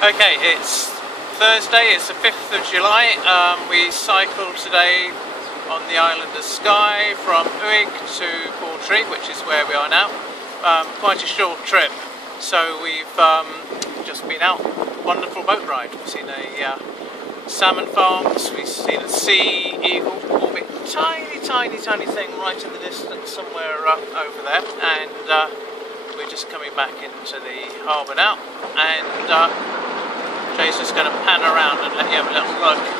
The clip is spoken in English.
Okay, it's Thursday, it's the 5th of July. We cycled today on the island of Skye from Uig to Portree, which is where we are now. Quite a short trip, so we've just been out. Wonderful boat ride. We've seen a salmon farms, we've seen a sea eagle, orbit tiny thing right in the distance somewhere over there, and we're just coming back into the harbour now, and Jay's just going to pan around and let you have a little look.